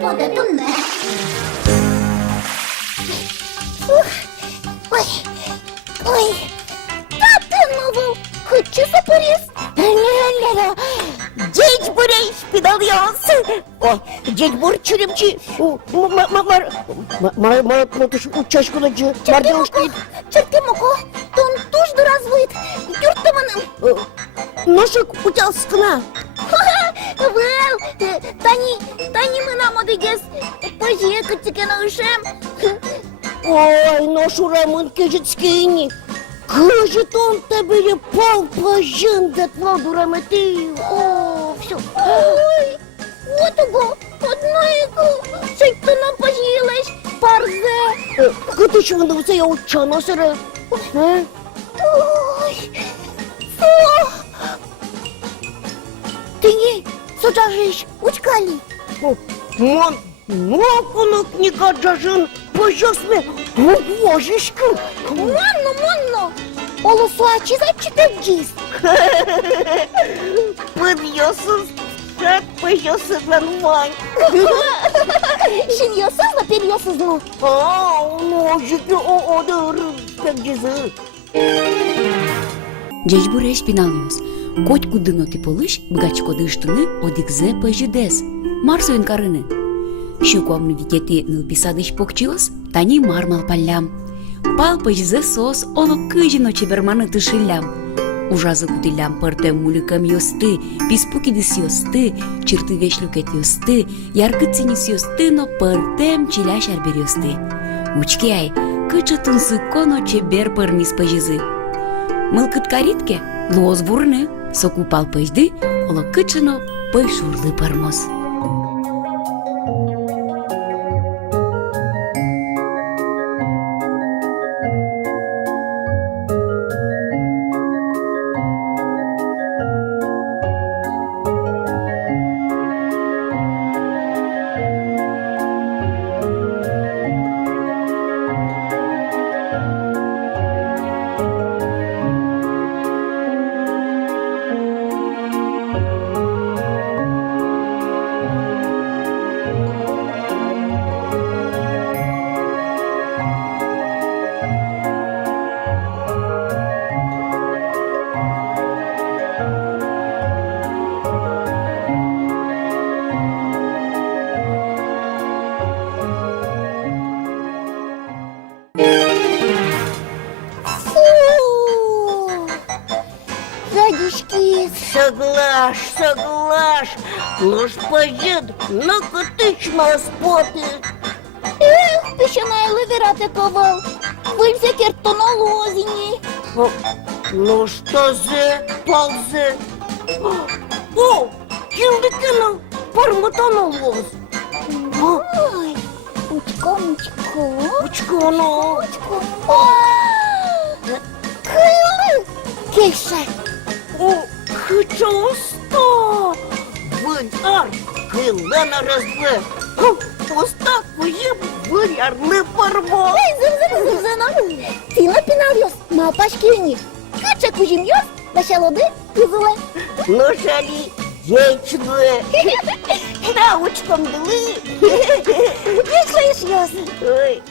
буде тунне. Ой, та ти нову, хочу запоріз. Дідь бурей, Пӧзьыос. О, дідь бур чуремчи. Ти ж у чашку мардюшки. Чертимоко, тон туж доразвит, юртыманым. Ношик утяскна. Вел, тани мынам одегес, пожека тикена ушем. Ой, ношу рамын кежетскини. Кажет он тебе пал пожен детла дурамети. О, все. Ой, вот его, однако, цей ти нам пожилась, парзе. Кати що воно це я учана сере. Ой, фу. Ты не сочажишь, учкали. Мон, мокунок не гаджажин, пожасме, божечки. Монно, олусуачи зачитавджис. Пӧзьыос, так Пӧзьыос нормально. Шиньосызлы, перьосызлы. Ножики, одыр, пекдизы. Дядь буреш Пӧзьыос. Коть кудыно ти полыш, бгачко дыштыны одикзе Пӧзьыдес. Марсоин карыны. Щукомны викети нылписадыш покчиос, тани мармал паллям. Пал Пӧзьыос оло кыжино чеберманы тышыллям. Ужазы кутыллям пырте муликам йосты, писпукидыс йосты, чырты вешлюкет йосты, яргыцинис йосты, но пыртем чиляш арбер йосты. Учки ай, кычы тунсы коно чебер пырнис Пӧзьызы. Мылкыт каритке луоз бурны, соку пал пăжды, оло кычыно пăй шурлы пăрмос. Соглаш, нож пожид, накотичма споти. Эх, пещаная вирати ковал. Вимся керто на лозіні. Ну что зе, ползе. О, кілдикина, пармотана лоз. Ой, учко. Учкано. Кили, кише. О, хичоста. Виляр, килена розбе. Остатку їм виляр не порвав. Зин. Ти напінав'яс, мапашкині. Кача кужім'яс, башалоди, пізуле. Ну шалі, єчне. Научком дали. Вічаєш йос. Ой.